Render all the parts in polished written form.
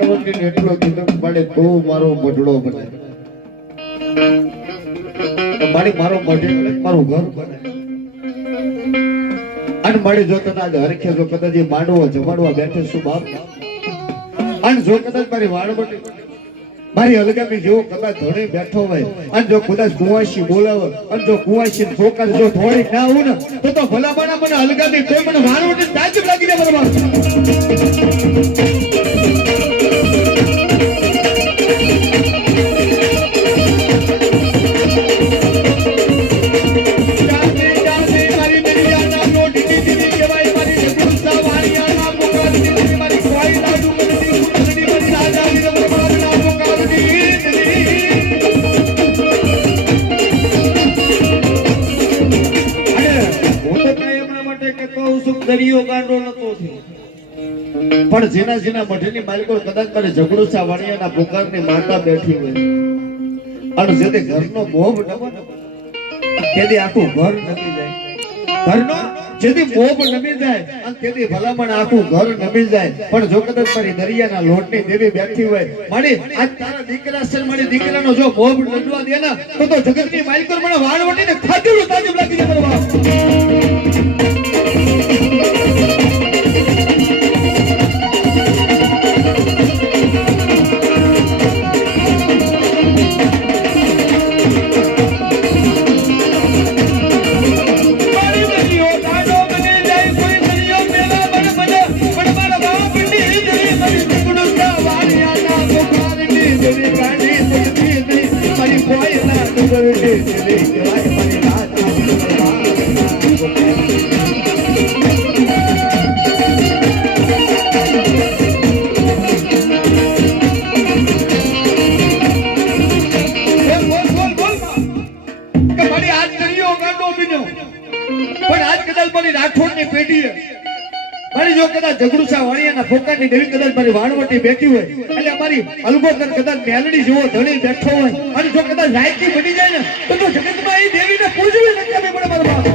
વાણવટી એટલો કીધું પડે તો મારો મઢડો બને મારી મારો મઢડો મારું ઘર બને અને મારી જો કદાચ હરખે જો કદાચ માંડવો જમાડવા બેઠે શું બાપ અને જો કદાચ મારી વાણવટી મારી અલગામી જેવો કદાચ ધોળી બેઠો હોય અને જો કદાચ કુંવાસી બોલાવે અને જો કુંવાસી છોકરા જો ધોળી ના આવું ને તો ભલા મને અલગામી કોઈ મને વાણવટી તાજબ લાગી જાય બરાબર દરિયો ગાંડો નતો પણ જેના જેના મઢની માલિકો કદાચ મારે ઝઘડુસા વાણિયાના પુકારની માતા બેઠી હોય અને જેને ઘરનો મોહ નમન તેથી આખું ઘર નમી જાય ઘરનો જેથી મોહ નમી જાય અને તેથી ભલામણ આખું ઘર નમી જાય પણ જો કદાચ મારી દરિયાના લોટની દેવી બેઠી હોય મારી આજ તારા દીકરા છે મારી દીકરાનો જો મોહ નડવા દે ને તો જગતની માલિકો મને વાણવટીને ખાધું તાજબ લાગી જાય બરાબર ઝઘડુસા વાણિયાના ફોકાની દેવી કદાચ મારી વાણવટી બેઠી હોય એટલે અમારી અલગોદર કદાચ મેલડી જેવો ધણી બેઠો હોય અને જો કદાચ લાયકી બની જાય ને તો જગતમાં એ દેવીને પૂજવી નથી પડે મારા બાપ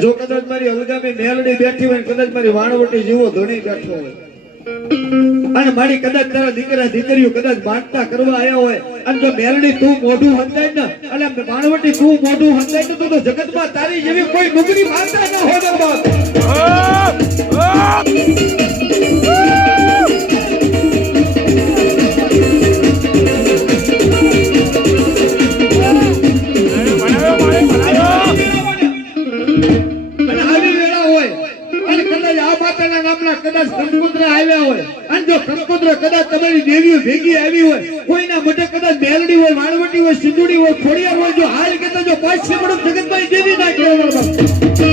જો કદાચ મારી અલગામી મેલડી બેઠી હોય કદાચ મારી વાણવટી જેવો ધણી બેઠો હોય અને મારી કદાચ તારા દીકરા દીકરીઓ કદાચ બાંટતા કરવા આવ્યા હોય અને જો મેલડી તું મોઢું હંધાય ને અને વાણવટી તું મોઢું હંધાય ને તો જગતમાં તારી જેવી કોઈ નુગરી માનતા ના હોય બાપ કદાચ તમારી દેવીઓ ભેગી આવી હોય કોઈના મઢે કદાચ મેલડી હોય વાણવટી હોય સિંધુડી હોય ખોડિયાર હોય જો હાલ કેતા જો પાંચ છે જગતમાં દેવી ના કહેવાય